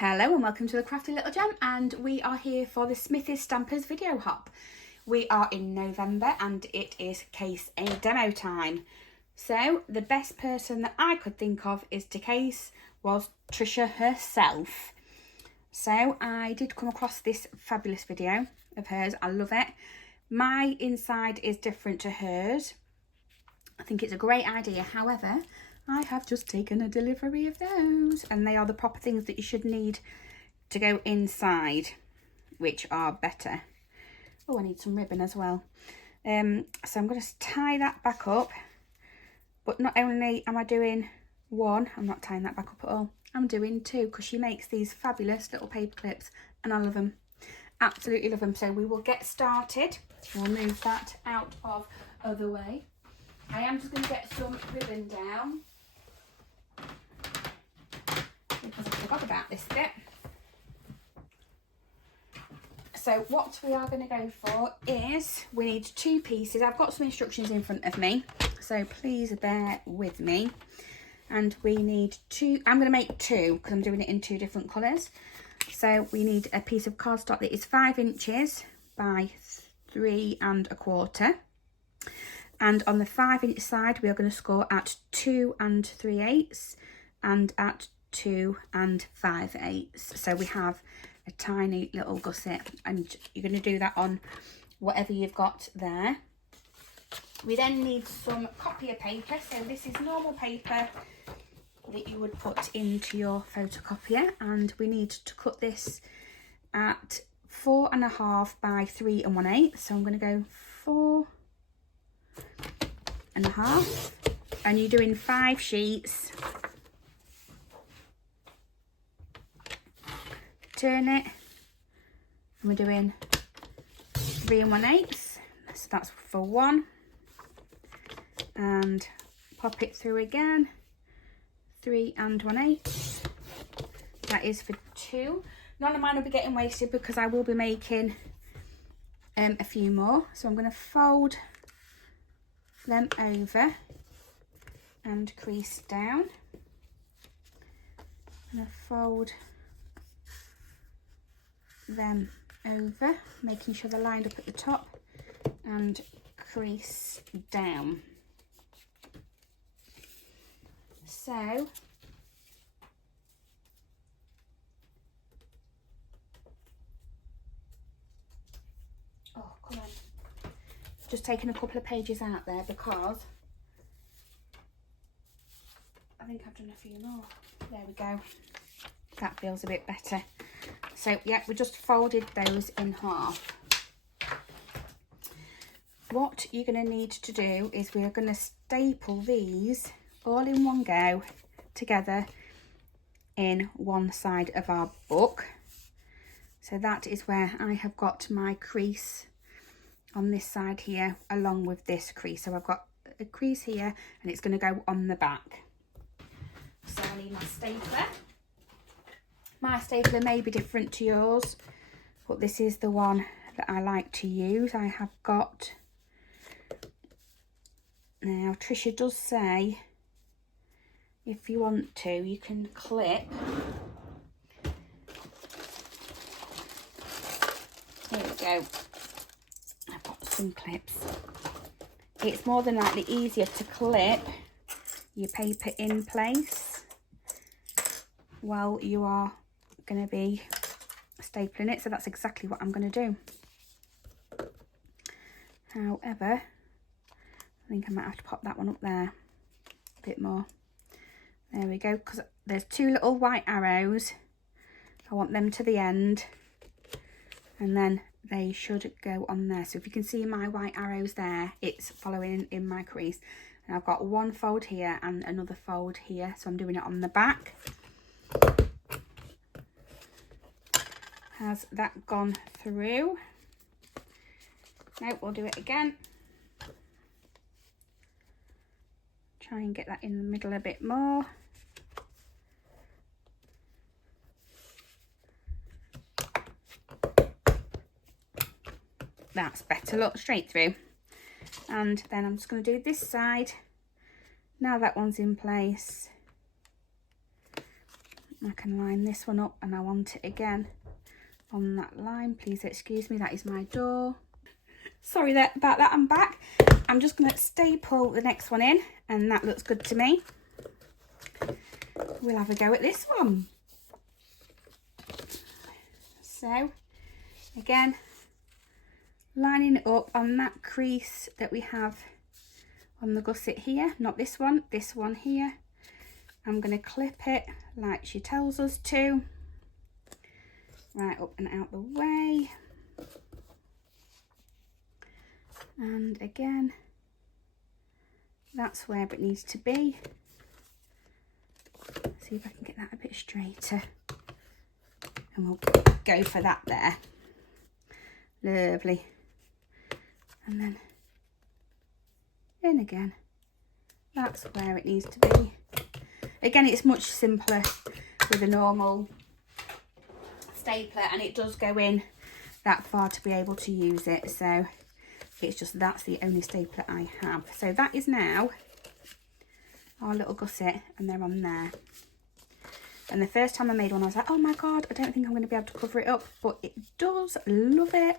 Hello and welcome to the Crafty Little Gem, and we are here for the Smithy Stampers video hop. We are in November and it is case a demo time. So the best person that I could think of is to case was Trisha herself. So I did come across this fabulous video of hers. I love it. My inside is different to hers. I think it's a great idea. However, I have just taken a delivery of those, and they are the proper things that you should need to go inside, which are better. Oh, I need some ribbon as well. So I'm going to tie that back up, but not only am I doing one, I'm not tying that back up at all, I'm doing two, because she makes these fabulous little paper clips and I love them. Absolutely love them. So we will get started. We'll move that out of the way. I am just going to get some ribbon down, because I forgot about this bit. So what we are going to go for is, we need two pieces. I've got some instructions in front of me, so please bear with me. And we need two, I'm going to make two because I'm doing it in two different colours. So we need a piece of cardstock that is 5 inches by 3 1/4. And on the 5-inch side, we are going to score at 2 3/8 and at 2 5/8. So we have a tiny little gusset, and you're going to do that on whatever you've got there. We then need some copier paper. So this is normal paper that you would put into your photocopier, and we need to cut this at 4 1/2 by 3 1/8. So I'm going to go 4 1/2, and you're doing 5 sheets. Turn it, and we're doing 3 1/8, so that's for 1, and pop it through again, 3 1/8, that is for 2. None of mine will be getting wasted because I will be making a few more. So I'm going to fold them over and crease down. I'm going to fold them over, making sure they're lined up at the top, and crease down. So oh, come on, just taking a couple of pages out there because I think I've done a few more. There we go, that feels a bit better. So yeah, we just folded those in half. What you're going to need to do is we are going to staple these all in one go together in one side of our book. So that is where I have got my crease on this side here, along with this crease. So I've got a crease here, and it's going to go on the back. So I need my stapler. My stapler may be different to yours, but this is the one that I like to use. I have got, now Trisha does say if you want to, you can clip. Here we go. I've got some clips. It's more than likely easier to clip your paper in place while you are going to be stapling it, so that's exactly what I'm going to do. However, I think I might have to pop that one up there a bit more. There we go, because there's 2 little white arrows. I want them to the end, and then they should go on there. So if you can see my white arrows there, it's following in my crease. And I've got one fold here and another fold here, so I'm doing it on the back. Has that gone through? No, we'll do it again. Try and get that in the middle a bit more. That's better, look, straight through. And then I'm just going to do this side. Now that one's in place, I can line this one up and I want it again on that line. Please excuse me, that is my door. Sorry about that, I'm back. I'm just going to staple the next one in, and that looks good to me. We'll have a go at this one. So, again, lining it up on that crease that we have on the gusset here, not this one here. I'm going to clip it like she tells us to. Right up and out the way. And again, that's where it needs to be. See if I can get that a bit straighter. And we'll go for that there. Lovely. And then in again. That's where it needs to be. Again, it's much simpler with a normal stapler, and it does go in that far to be able to use it. So it's just that's the only stapler I have. So that is now our little gusset, and they're on there. And the first time I made one, I was like, oh my god, I don't think I'm going to be able to cover it up, but it does. Love it.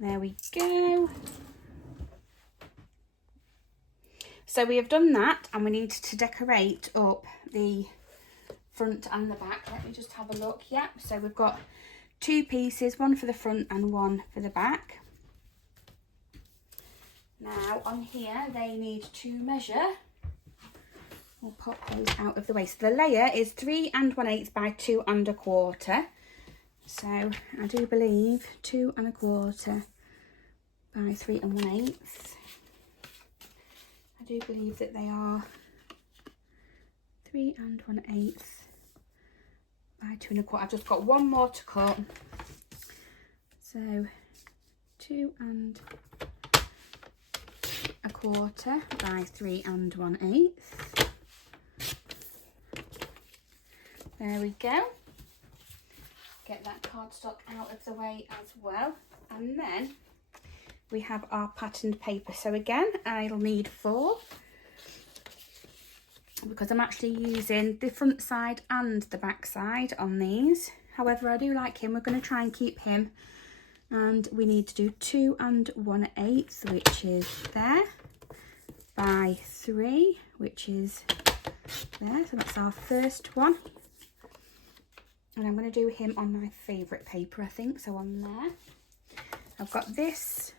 There we go. So we have done that, and we need to decorate up the front and the back. Let me just have a look. Yeah, so we've got 2 pieces, one for the front and one for the back. Now on here they need to measure. We'll pop those out of the way. So the layer is 3 1/8 by 2 1/4. So I do believe 2 1/4 by 3 1/8. I do believe that they are 3 1/8 by 2 1/4. I've just got one more to cut. So 2 1/4 by 3 1/8. There we go. Get that cardstock out of the way as well. And then we have our patterned paper. So again, I'll need 4 because I'm actually using the front side and the back side on these. However, I do like him. We're going to try and keep him. And we need to do 2 1/8, which is there, by 3, which is there. So that's our first one. And I'm going to do him on my favourite paper, I think. So on there, I've got this.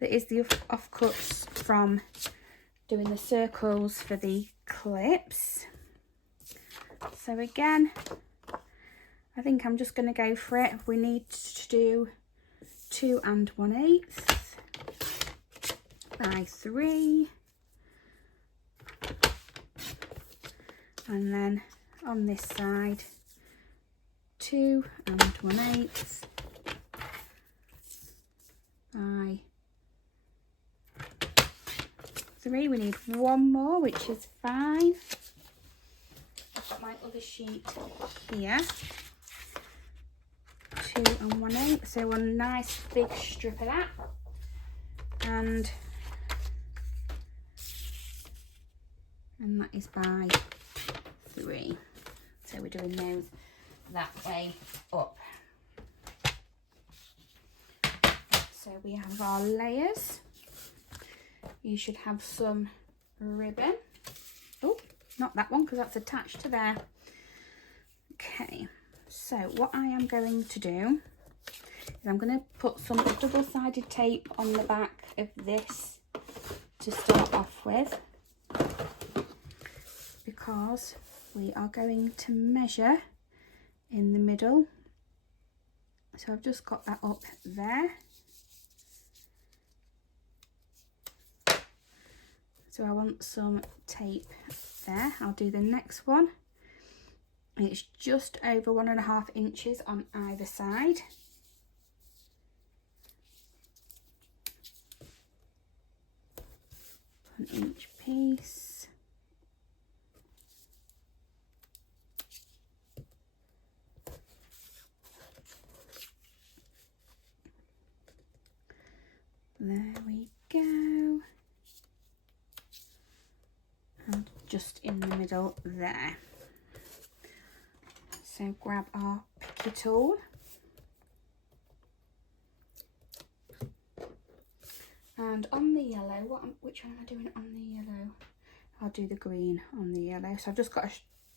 That is the offcuts from doing the circles for the clips. So again, I think I'm just going to go for it. We need to do 2 1/8 by 3. And then on this side, 2 1/8 by 3. We need one more, which is fine. I've got my other sheet here. 2 1/8, so a nice big strip of that. And that is by 3. So we're doing those that way up. So we have our layers. You should have some ribbon. Oh, not that one because that's attached to there. Okay, so what I am going to do is I'm going to put some double-sided tape on the back of this to start off with, because we are going to measure in the middle. So I've just got that up there. So I want some tape there. I'll do the next one. It's just over 1.5 inches on either side. On each piece. There we go. And just in the middle there. So grab our picky tool. And on the yellow, which one am I doing on the yellow? I'll do the green on the yellow. So I've just got a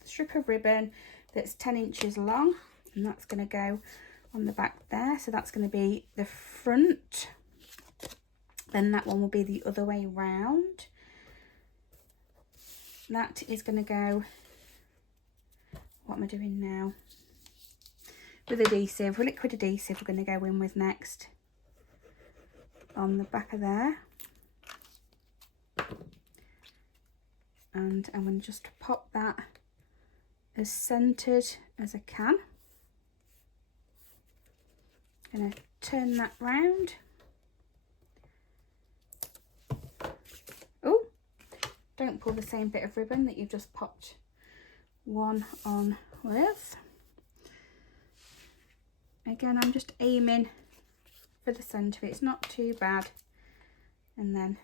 strip of ribbon that's 10 inches long, and that's going to go on the back there. So that's going to be the front. Then that one will be the other way round. That is going to go, what am I doing now? With adhesive, with liquid adhesive, we're going to go in with next on the back of there. And I'm going to just pop that as centered as I can. I'm going to turn that round. Oh, don't pull the same bit of ribbon that you've just popped one on with. Again, I'm just aiming for the centre of it. It's not too bad. And then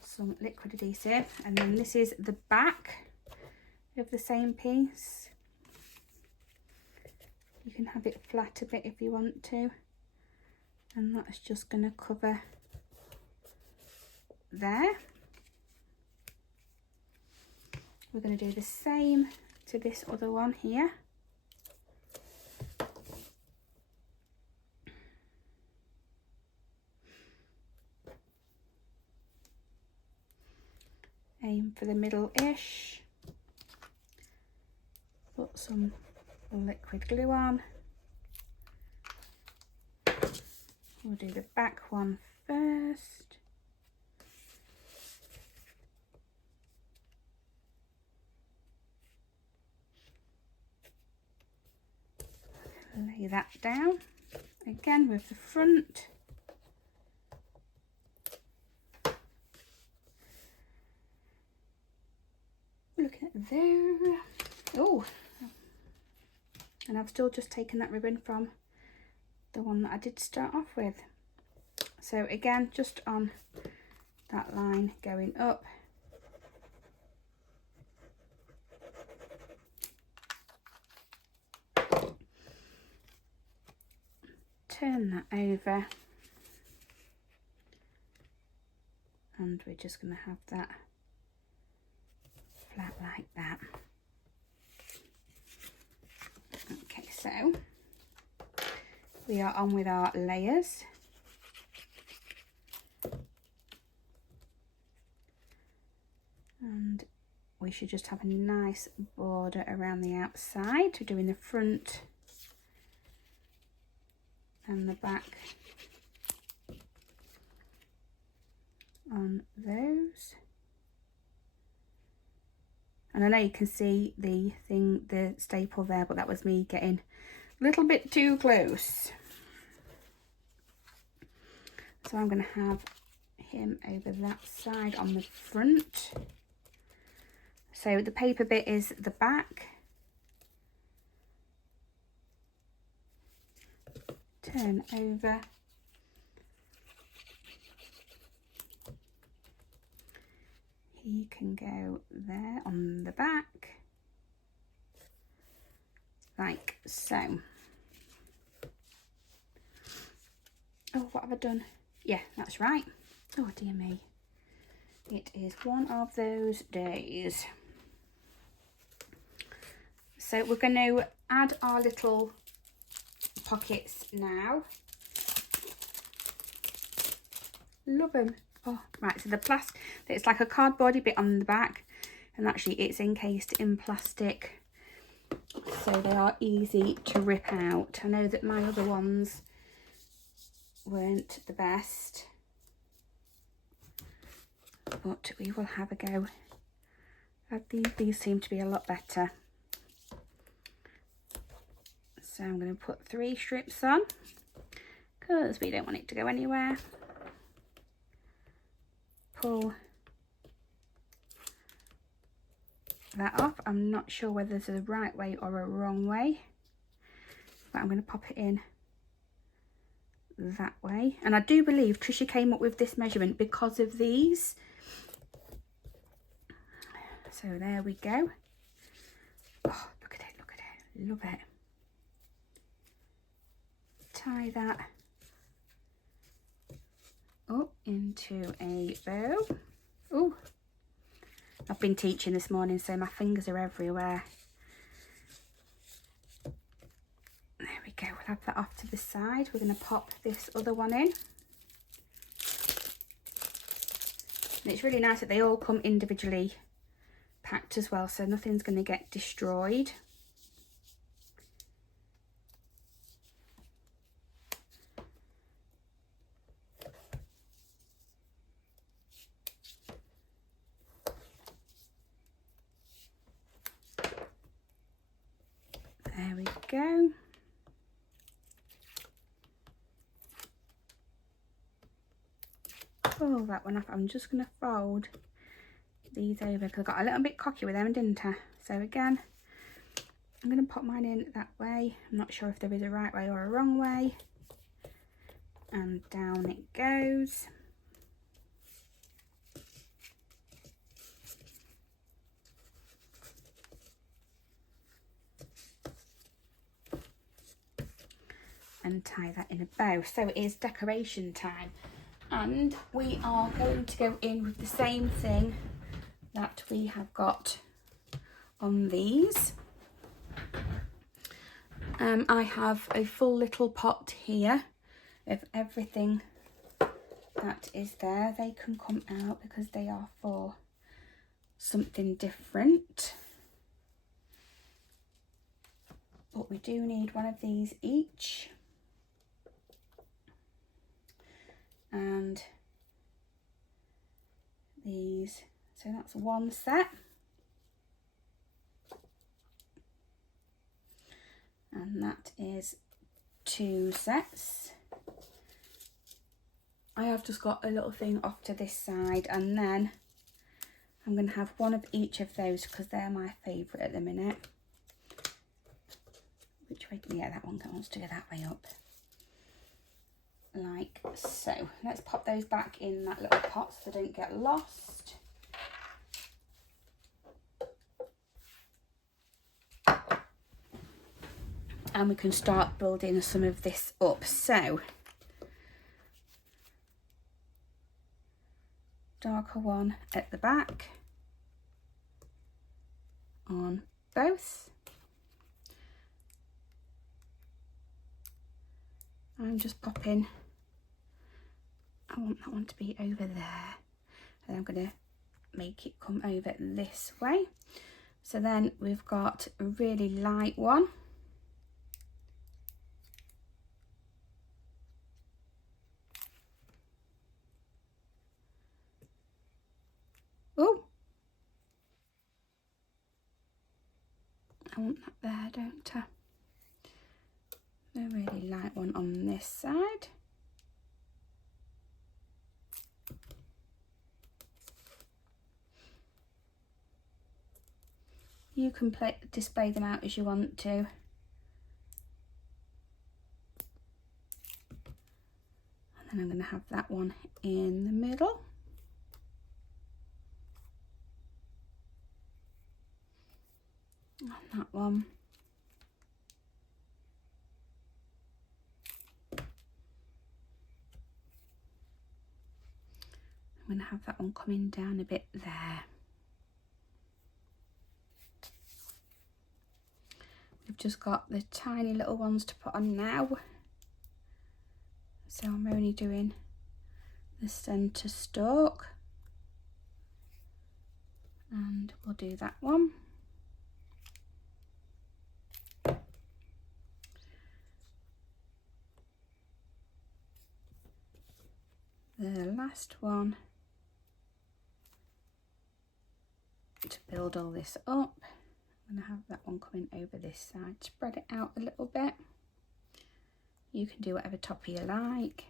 some liquid adhesive, and then this is the back of the same piece. You can have it flat a bit if you want to, and that's just going to cover there. We're going to do the same to this other one here. Aim for the middle-ish. Put some liquid glue on. We'll do the back one first. Lay that down again with the front. Looking at there. Oh, and I've still just taken that ribbon from the one that I did start off with. So again, just on that line going up. Turn that over, and we're just going to have that flat like that. Okay, so we are on with our layers. And we should just have a nice border around the outside. We're doing the front and the back on those. And I know you can see the staple there, but that was me getting a little bit too close. So I'm going to have him over that side on the front. So the paper bit is the back. Turn over. He can go there on the back, like so. Oh, what have I done? Yeah, that's right. Oh dear me. It is one of those days. So we're going to add our little pockets now. Love them. Oh, right, so the plastic, it's like a cardboardy bit on the back, and actually it's encased in plastic, so they are easy to rip out. I know that my other ones weren't the best, but we will have a go at these seem to be a lot better. So I'm going to put 3 strips on because we don't want it to go anywhere. Pull that off. I'm not sure whether there's a right way or a wrong way, but I'm going to pop it in that way. And I do believe Trisha came up with this measurement because of these. So there we go. Oh, look at it, look at it. Love it. Tie that up into a bow. Oh, I've been teaching this morning, so my fingers are everywhere. There we go, we'll have that off to the side. We're going to pop this other one in. And it's really nice that they all come individually packed as well, so nothing's going to get destroyed. There we go. Pull that one off. I'm just going to fold these over because I got a little bit cocky with them, didn't I? So again, I'm going to pop mine in that way. I'm not sure if there is a right way or a wrong way. And down it goes. And tie that in a bow. So it is decoration time, and we are going to go in with the same thing that we have got on these. I have a full little pot here of everything that is there. They can come out because they are for something different, but we do need one of these each. And these, so that's one set, and that is 2 sets. I have just got a little thing off to this side, and then I'm going to have one of each of those because they're my favourite at the minute. Which way? Yeah, that one wants to go that way up. Like so. Let's pop those back in that little pot so they don't get lost. And we can start building some of this up. So, darker one at the back on both. I'm just popping, I want that one to be over there, and I'm going to make it come over this way. So then we've got a really light one. Oh, I want that there, don't I? A really light one on this side. You can display them out as you want to. And then I'm going to have that one in the middle. And that one. I'm going to have that one coming down a bit there. We've just got the tiny little ones to put on now. So I'm only doing the centre stalk. And we'll do that one. The last one. To build all this up, I'm going to have that one coming over this side. Spread it out a little bit. You can do whatever topper you like.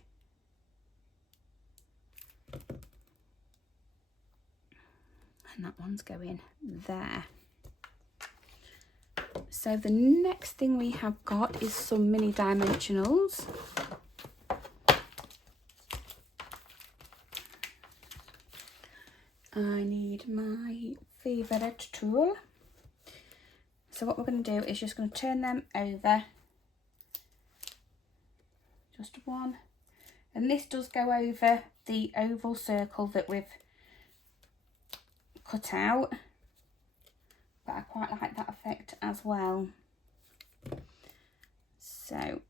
And that one's going there. So the next thing we have got is some mini dimensionals. I need my favorite tool. So what we're going to do is just going to turn them over, just one, and this does go over the oval circle that we've cut out, but I quite like that effect as well. So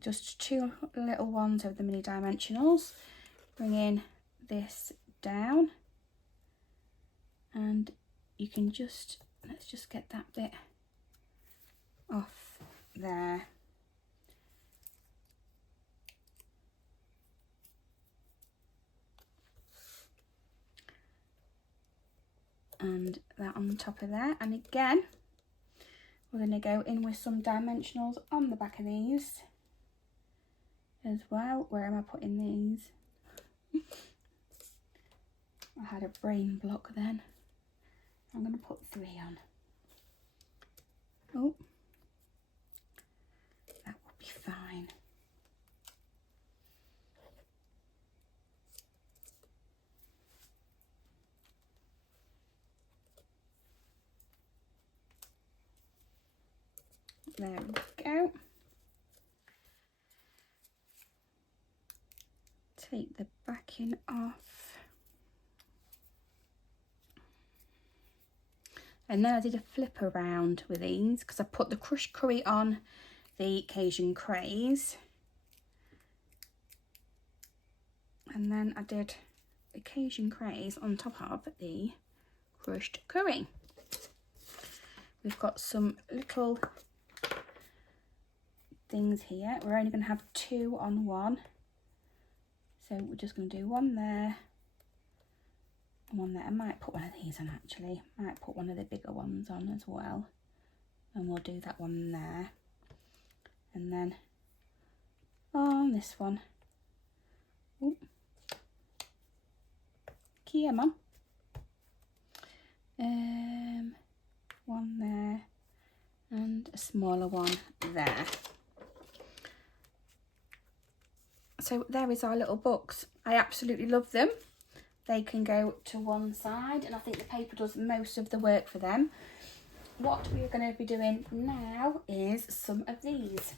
just 2 little ones of the mini dimensionals, bringing this down, and you can just, let's just get that bit off there. And that on the top of there, and again we're going to go in with some dimensionals on the back of these as well. Where am I putting these? I had a brain block then. I'm going to put 3 on. Oh, that will be fine. There we go. Take the backing off. And then I did a flip around with these because I put the crushed curry on the Cajun craze. And then I did the Cajun craze on top of the crushed curry. We've got some little things here. We're only going to have 2 on one, so we're just going to do 1 there and 1 there. I might put one of these on actually. Might put one of the bigger ones on as well, and we'll do that one there. And then on this one, oh, Kia Mum, 1 there and a smaller one there. So there is our little books. I absolutely love them. They can go to one side, and I think the paper does most of the work for them. What we're going to be doing now is some of these.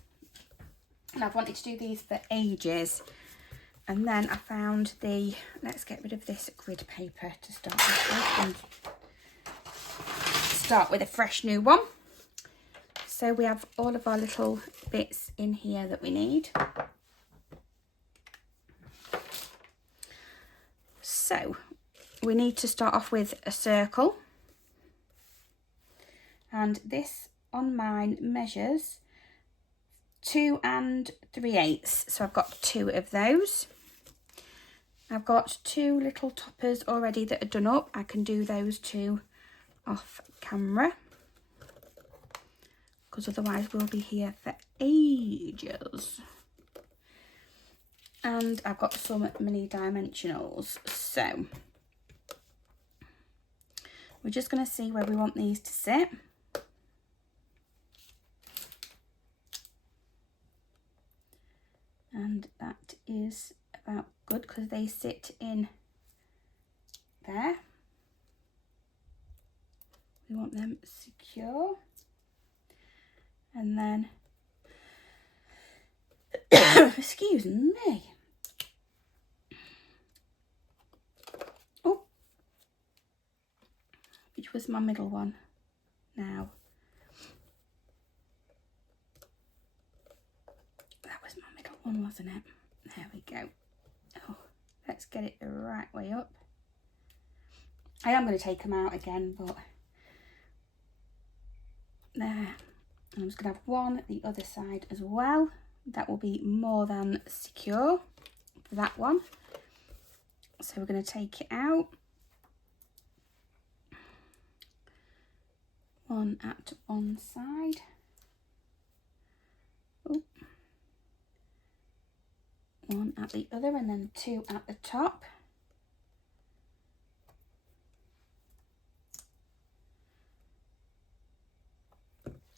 And I've wanted to do these for ages. And then I found the, let's get rid of this grid paper to start with, and start with a fresh new one. So we have all of our little bits in here that we need. So we need to start off with a circle, and this on mine measures 2 3/8, so I've got 2 of those. I've got 2 little toppers already that are done up. I can do those 2 off camera because otherwise we'll be here for ages. And I've got some mini dimensionals, so we're just going to see where we want these to sit. And that is about good because they sit in there. We want them secure. And then, excuse me. Oh, which was my middle one now? That was my middle one, wasn't it? There we go. Oh, let's get it the right way up. I am going to take them out again, but there. I'm just going to have one at the other side as well. That will be more than secure for that one. So we're going to take it out. One at one side. Oh. One at the other, and then 2 at the top.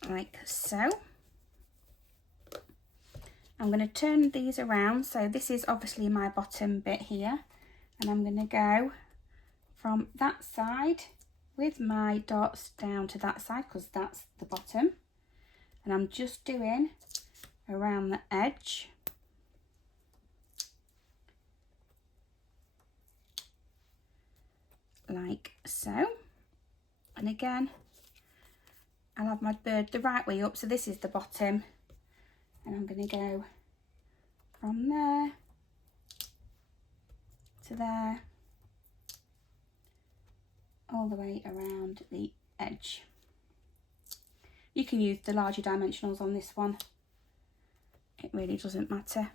Like so. I'm going to turn these around, so this is obviously my bottom bit here, and I'm going to go from that side with my dots down to that side because that's the bottom, and I'm just doing around the edge. Like so. And again, I'll have my bird the right way up, so this is the bottom, and I'm going to go from there to there, all the way around the edge. You can use the larger dimensionals on this one, it really doesn't matter,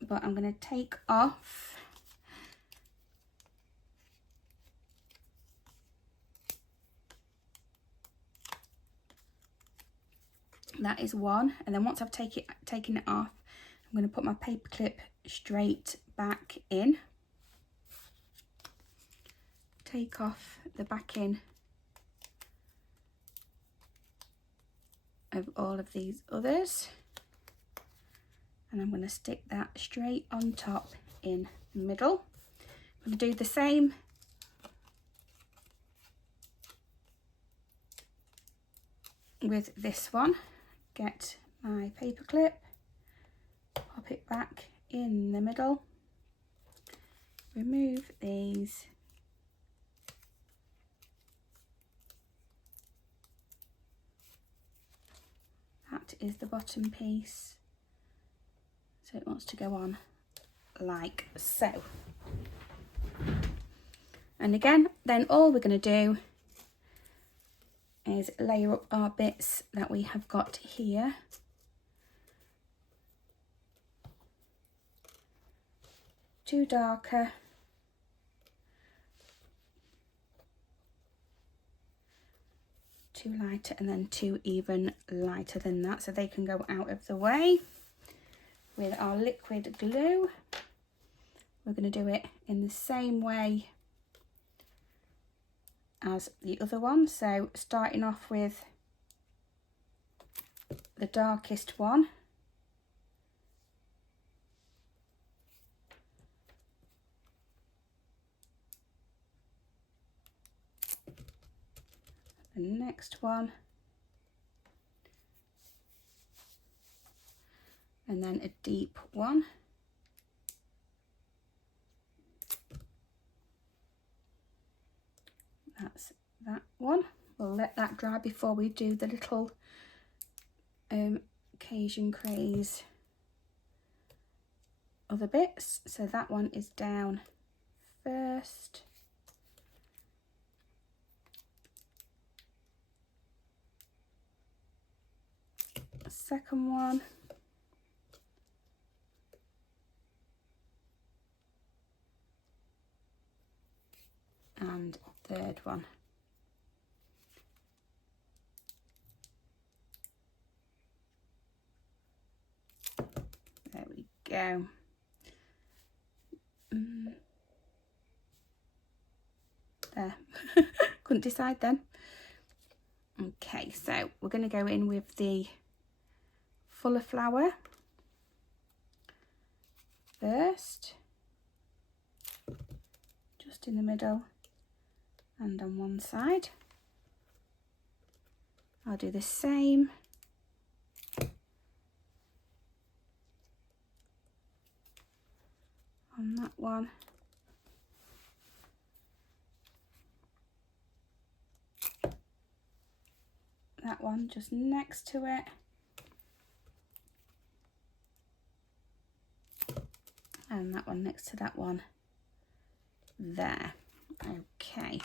but I'm going to take off that is one, and then once I've taken it off, I'm going to put my paper clip straight back in, take off the backing of all of these others, and I'm going to stick that straight on top in the middle. I'm going to do the same with this one. Get my paper clip, pop it back in the middle, remove these, that is the bottom piece, so it wants to go on like so. And again, then all we're going to do is layer up our bits that we have got here. Two darker, two lighter, and then two even lighter than that, so they can go out of the way. With our liquid glue, we're going to do it in the same way as the other one, so starting off with the darkest one, the next one, and then a deep one. That's that one. We'll let that dry before we do the little Cajun Craze other bits. So that one is down first. Second one. And third one. There we go. There. Couldn't decide then. Okay, so we're going to go in with the fuller flower first, just in the middle and on one side. I'll do the same on that one. That one just next to it. And that one next to that one there. Okay.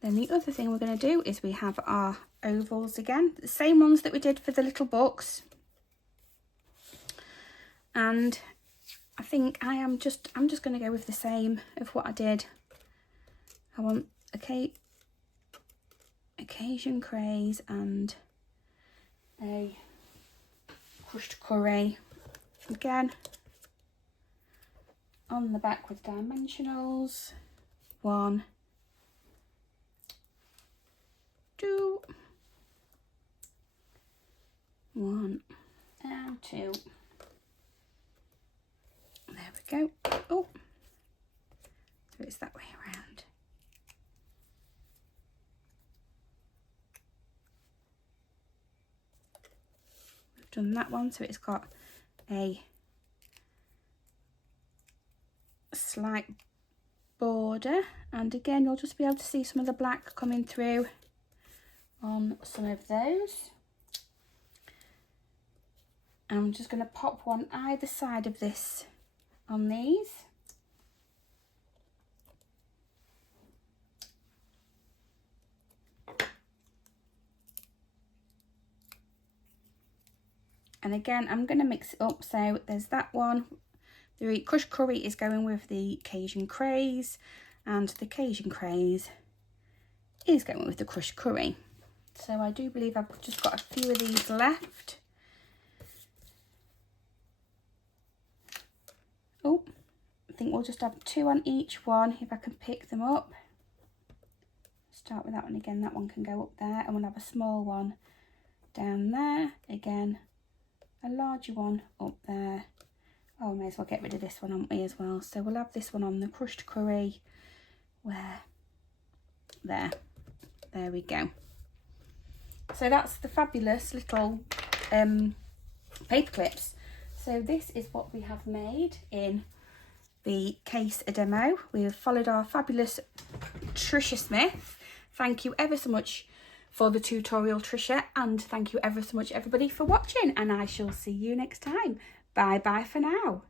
Then the other thing we're going to do is we have our ovals again, the same ones that we did for the little books. And I think I'm just going to go with the same of what I did. I want Cajun Craze and a crushed curry again on the back with dimensionals. 1, 2, 1 and 2. There we go. Oh, so it's that way around. done that one, so it's got a slight border, and again you'll just be able to see some of the black coming through on some of those. And I'm just going to pop one either side of this on these. And again, I'm going to mix it up. So there's that one. The crushed curry is going with the Cajun craze, and the Cajun craze is going with the crushed curry. So I do believe I've just got a few of these left. Oh, I think we'll just have 2 on each one if I can pick them up. Start with that one again. That one can go up there, and we'll have a small one down there. Again, a larger one up there. Oh, I may as well get rid of this one, haven't we, as well? So we'll have this one on the crushed curry. Where? There we go. So that's the fabulous little paper clips. So this is what we have made in the case demo. We have followed our fabulous Trisha Smith. Thank you ever so much for the tutorial, Trisha, and thank you ever so much everybody for watching, and I shall see you next time. Bye bye for now.